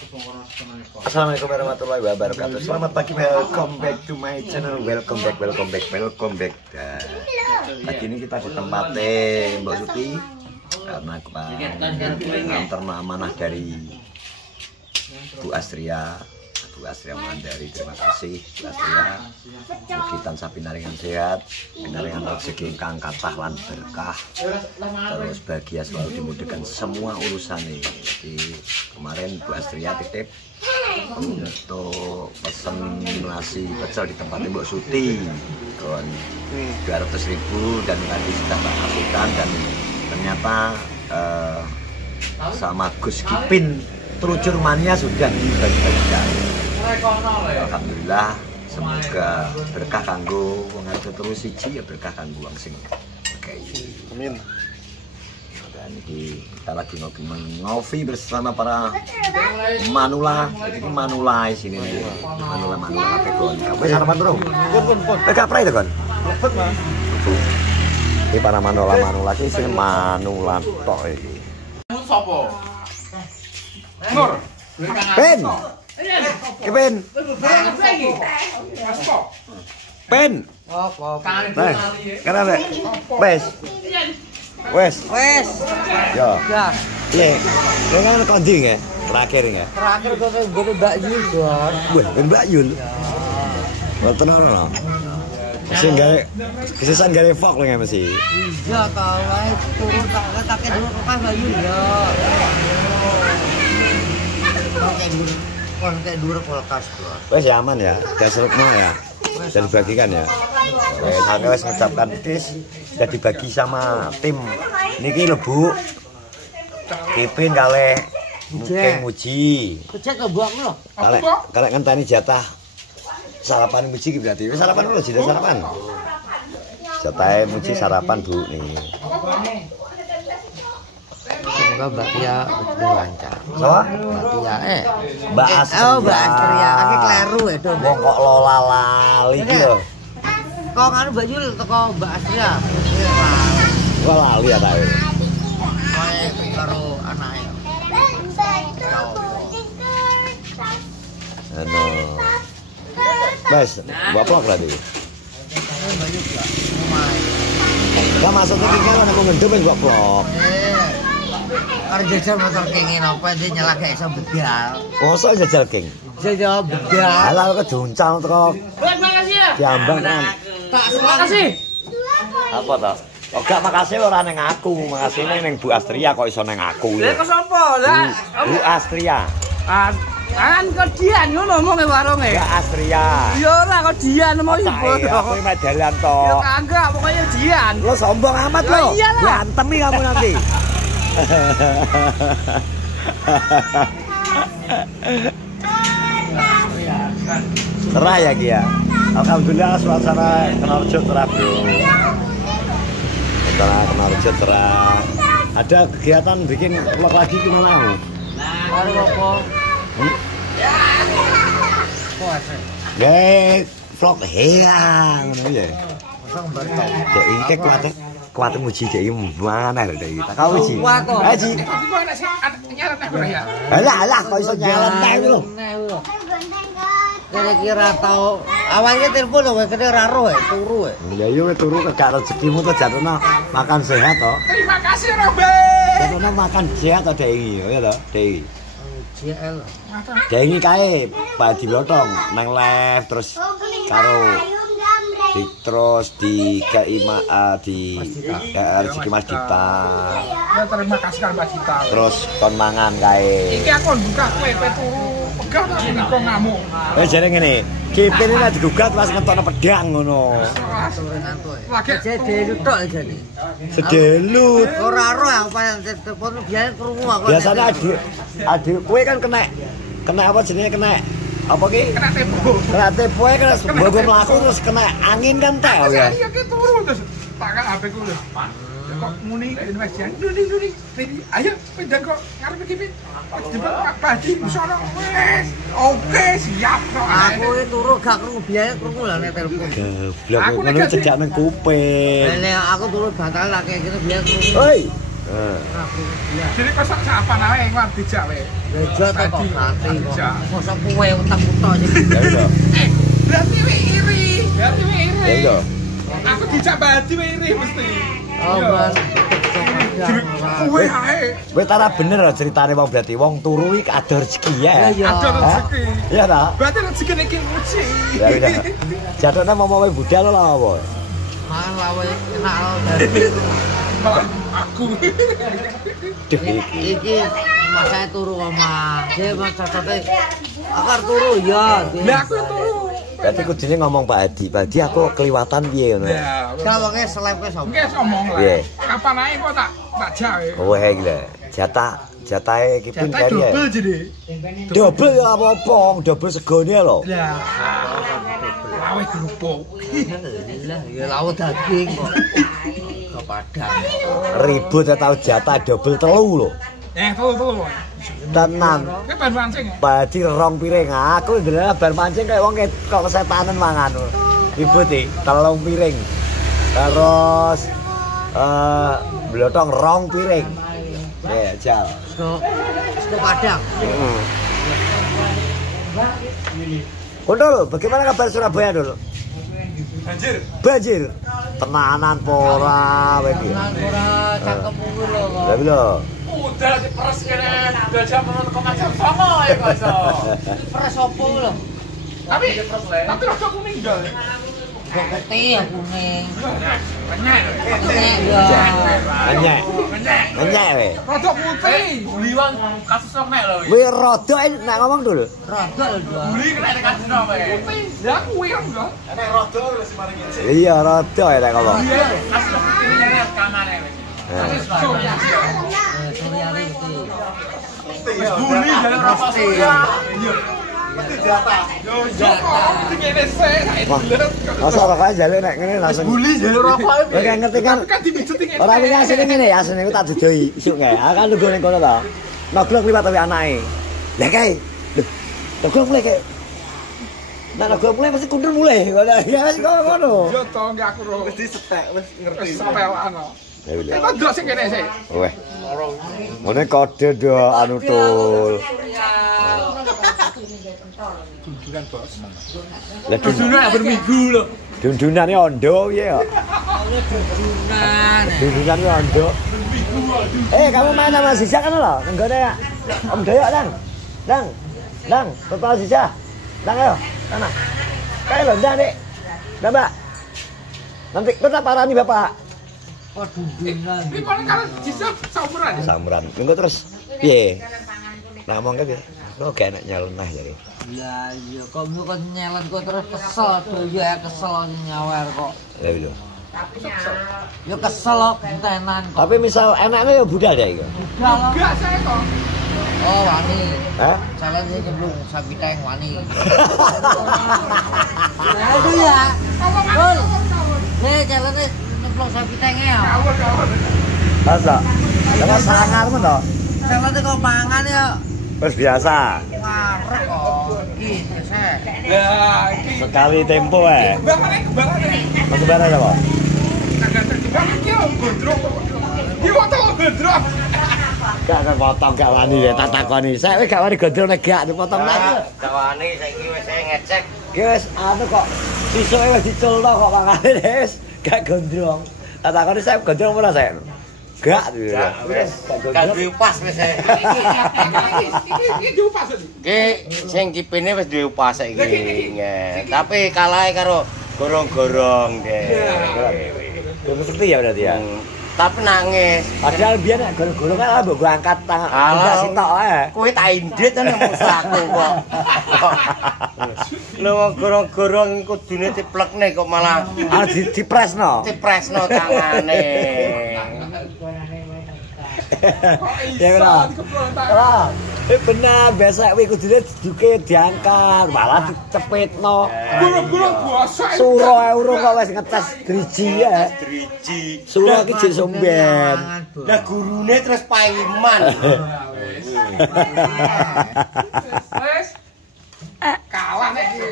Assalamualaikum warahmatullahi wabarakatuh. Selamat pagi, welcome back to my channel. Welcome back. Nah, pagi ini kita di tempatnya Mbak Suti karena nganter amanah dari Bu Astria Mandari. Terima kasih Bu Astria. Mugi tansah pinaringan sehat, pinaringan rezeki ingkang kathah lan berkah. Terus bahagia selalu dimudahkan semua urusan ini. Jadi kemarin Bu Astria titip untuk pesen nasi pecel di tempat Mbak Suti kon 200.000 dan tadi sudah tak kasihkan, dan ternyata sama Gus Kipin telucur mania sudah dibagi-bagikan. Alhamdulillah, semoga berkah kanggo wong arep terus siji ya, berkah kanggo wong sing oke. Amin. Dan ini kita lagi ngopi bersama para manula. Jadi manula di sini nih. Manula kafe kon. Kafe sarapan bro. Pun. Kaprai itu kon. Lepet Mas. Ini para manula iki sing manula tok iki. Sopo? Nur. Ben. Ben. Ben. Nah, kenapa? Wes. Ya. Iya. Lo kan konding ya? Terakhir ya? Terakhir gue Mbak Yul kan. Wah, Mbak Yul. Wah, tenang loh. Masih kesisan gak vlog loh ya masih. Iya, kalau turun tak dulu ke Mbak Yul ya. Kayak dulu kulkas tuh. Wes ya aman ya, udah serupnya ya, udah dibagikan ya. Saya wes mengucapkan tis, sudah dibagi sama tim. Niki lho Bu, Kipin kale mungkin Muji. Kecek kebuang loh. Kale ngenteni jatah sarapan Muji berarti. Sarapan dulu sudah sarapan. Jatah Muji sarapan Bu nih. Semoga Mbak Tia betul lancar. Soa? Mbak Tia Mbak Astria. Oh, Mbak Astria, kaki kleru itu. Wong kok lola lali iki lho. Kok nganu Mbak Yul teko Mbak Astria. Kok lali ya ta. Kae karo anake. Ano. Wes, buat vlog berarti. Mbak Yul ya. Enggak maksudnya iki ana mau ngendem buat vlog. Arep jajal motor kenging apa dia nyala gak iso bedal. Mosok jajal King. Jajal bedal. Alah kok duncal teko. Makasih ya. Diambang kan. Makasih. Apa to? Oh gak makasih ora ning aku, makasih ning Bu Astria kok iso ning aku. Lah kok sapa? Lah Bu Astria. Kan kok dian ngono omonge warunge. Bu Astria. Ya ora kok dian mau Aku iki dalan to. Ya kagak pokoknya dian. Lo sombong amat lo. Berantem kamu nanti. Cerah ya Kia. Alhamdulillah suasana Kenarjo cerah bro. Kenarjo cerah. Ada kegiatan bikin vlog lagi gimana? Baru apa? Vlog heang ya. Masa baru. Cek ingkek kuat Muji cek mana lho Dek. Tak kau Muji. Haji. Alah kok iso nyeleneh lho. Kira-kira tau awalnya telepon lho kene ora roh turu. Ya yo turu kegak rezekimu to jatono makan sehat to. Terima kasih Robe. Jatono makan sehat to Dek ya to Dek. JL. Dek kae padi lotong nang live terus karo terus di KIMA di rezeki Mas Dita. Ya terima kasih kan Mbak Dita. Terus kon mangan kae. Iki aku buka kowe turu pegah tapi niko ngamuk. Jare ngene, Kipin iki nek digugat pas ngetokno pedang ngono. Lagi Sedelut tok jane. Sedelut. Ora roh aku paling telepon biyen krungu aku. Biasanya adik kowe kan kena apa jenenge kena apa ki? kena tempo. Kena tepo kan mbok mlaku terus kena angin kan teh ya. Iya ki turu terus tak HP ku lho. Pak. Kok muni Mas Jan. Dudi. Ayo pindah kok ngarep iki Pin. Jebak padi sono wes. Oke, siap kok. Aku iki turu gak krungu biyen krungu lah nek telepon. Goblok ngono cejak nang kuping. Nek aku turu batal lah kayak gitu biyen krungu. Hoi. Jadi kok siapa nawe yang dijak wae. Bejo to kok ganti kok. Mosok kowe utang-utang aja. Ya udah. Berarti we iri. Berarti we iri. Ya udah. Aku dijak badi we iri mesti. Oh, Mas. Kowe ae. Kowe tara bener ceritane wong berarti wong turu iki ada rezeki ya. Iya. Ada rezeki. Iya ta? Berarti rezeki iki uji. Ya udah. Jatuhnya mau budal lho apa? Mangan lawe enak lho dadi. Malah aku. Duh iki. Iki masake turu omah. Dhe Mas cocote akar turu ya. Lah aku turu. Berarti kudune ngomong Pak Hadi. Pak Hadi aku keliwatan piye ngono. Ya. Gawenge selep wis Oke, ngomong lah. Iya. Kapan ae kok tak jawe. Oh iki lho. Jatahe iki pun Jatah kari. double jadi. Double ya apa-apa, double segone lho. Ya. Lawe kerupuk. Lah ya lawe daging kok. Kok padang. Ribut tau jatah double telu lho. Telu. Tenan. Ki ban mancing ya? Pak Hadi rong piring. Aku ndelok bar mancing kayak wong kok kesetanan mangan. Ribut iki, telung piring. Terus blotong rong piring. Ya, jal. Sego padang. Kondol, bagaimana kabar Surabaya dulu? Banjir. Tenanan pora wae iki. Nang ora cangkemmu lho kok. Lah lho. Udah diperes kene belajar menurut kok sama ya Mas. Peres opo lho? Tapi rada kuning dol. Kok putih ya kuning. Banyak. Nek ya. Anyek. Anyek wae. Rada putih. Buliwan kasus sok nek lho. Kuwi rada nek ngomong dulu. Rada lho. Buli kena nek kasus sok wae. Putih. Ya kuwi kan enggak. Iya rada nek ngomong. Kasus sok ini kamane wis. Soriare iki. Buli jalan rokok surya. Iya. Ngene sih, Wah, masa rokoknya jaluk nek ngene langsung. Buli jalan rokok. Kowe kan ngerti kan? kan dipijet ngene. Ora iki asline ngene ya, asline ku tak dudoi isuk kae. Kan lungguh ning kono to. Noglok liwat tapi anake. Lah kae. Lho. Noglok mulai kae. Nah, noglok mulai mesti kundur mulai. Ya wis ngono. Yo to enggak aku ro. Wis disetek, wis ngerti. Sepel ano. Ya wis. Kok ndelok sing kene sih. Weh. Ngene kode do anu tul. Tundukan bos. Lah Dudunan berminggu lho. dundunane ondo piye kok? Dudunan. Dundunane ondo. Kamu main sama Sisa kan lo? Enggak ya. Om Doyok, Dang, Bapak Sisa. Dang ayo, sana. Kayak lo, Dek. Dah, Mbak. Nanti kita parani Bapak. Kok dudunan. Ini paling kan jisa saumeran. Samuran. Minggu terus. Piye? Nah, ngomong ke piye? Lo gak enak nyeleneh jadi. Ya iya kok mu kok nyelet kok terus kesel tuh ya kesel nyawer kok. Ya gitu. Ya kesel kok gentenan kok. Tapi misal enaknya ya budal ya itu. Enggak saya kok. Oh wani. Hah? Salah sih nyemplung sapi teng wani. Aduh ya. Bol. Nih jalannya nyemplung sapi tengnya ya. Masa? Sama sangar men toh? Salah kok mangan ya. Wis biasa. Ngarep kok. Iki saya. Ya, iki Sekali tempo kebangane. Mas bara apa? Agak terjebak iki gondrong. Iki foto gondrong. Gak potong gak wani ya tak takoni. Saya gak wani gondrong nek gak dipotong lagi. Gak wani saiki wis ngecek. Ki wis anu kok sisuke wis diculno kok mangane wis gak gondrong. Tak takoni saya gondrong ora saya. Gak wis Gak duwe pas wis. Iki diupas iki. Ki sing kipine wis duwe pas saiki. Tapi kalahe karo gorong-gorong deh. Terus seperti ya berarti ya. Tapi nangis. Padahal biyen nek goro-goro kan mbok angkat tangan enggak sitok ae. Kowe tak indit ana musaku kok. Lho gorong-gorong kudune diplekne kok malah Dipresno. dipresno tangane. Ya benar. Lah, benar biasa kuwi kudune duke diangkat, malah dicepitno. Guru-guru basa. Suro euro kok wis ngetes driji ya. Driji. Suro iki jek somben. Lah gurune terus paiman. Wes. Kalah nek iki.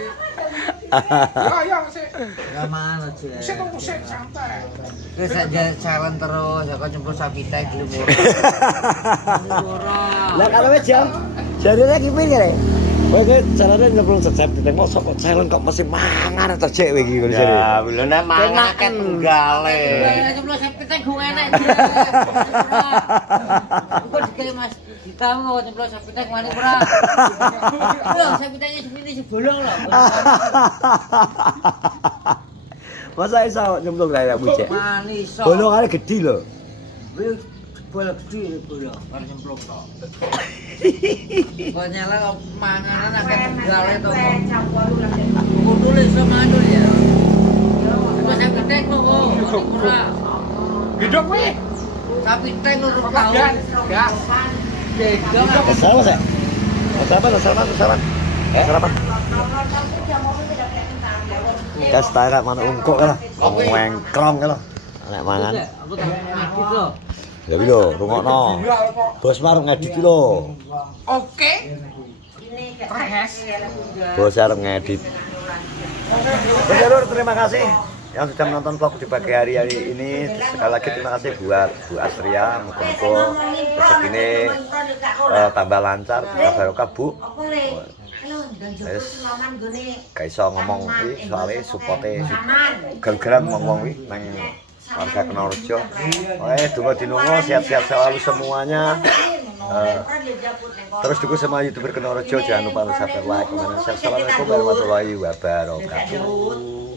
Yo sik. Enggak mana aja. Musik santai. Wis aja challenge terus, ya kok nyemplung sapitek di murah. Lah kalau wis jam jarine ki piye? Kowe ki carane nyemplung sapitek mosok kok challenge kok mesti mangan atau cek kowe iki ngono jare. Ya, belum mangan akeh tunggale. Nyemplung sapitek gue enak. Kok dikene Mas Dita mau nyemplung sapitek wani ora. Loh, sapiteknya segini sebolong loh. Masa iso nyemplung raya bucek? Wani iso. Bolongane gedhi lho. Wis bolong gede bolong, bar nyemplung tok. Kok nyala kok manganan akeh tunggale to kok. Kudu iso mandul ya. Kok sapitek kok ora. Gedok kowe. Sapitek lho tau. Ya. Beda. Salah sih. Sarapan. Sarapan. Kas tarak mana ungkuk lah. Wengkrong lah. Nek mangan. Aku tak ngedit lho. Ya iki lho, rungokno. Bos marung ngedit iki lho. Oke. Tres. Bos arep ngedit. Oke, Lur, terima kasih yang sudah menonton vlog di pagi hari ini. Sekali lagi terima kasih buat Bu Astria. Muga-muga rezekine tambah lancar, tambah barokah, Bu. Wes gak iso ngomong iki soalnya supporte gergeran ngomong iki nang warga Kenorejo. Oke, donga dinungo sehat-sehat selalu semuanya. Terus dukung sama YouTuber Kenorejo, jangan lupa subscribe, like, comment, share. Assalamualaikum warahmatullahi wabarakatuh.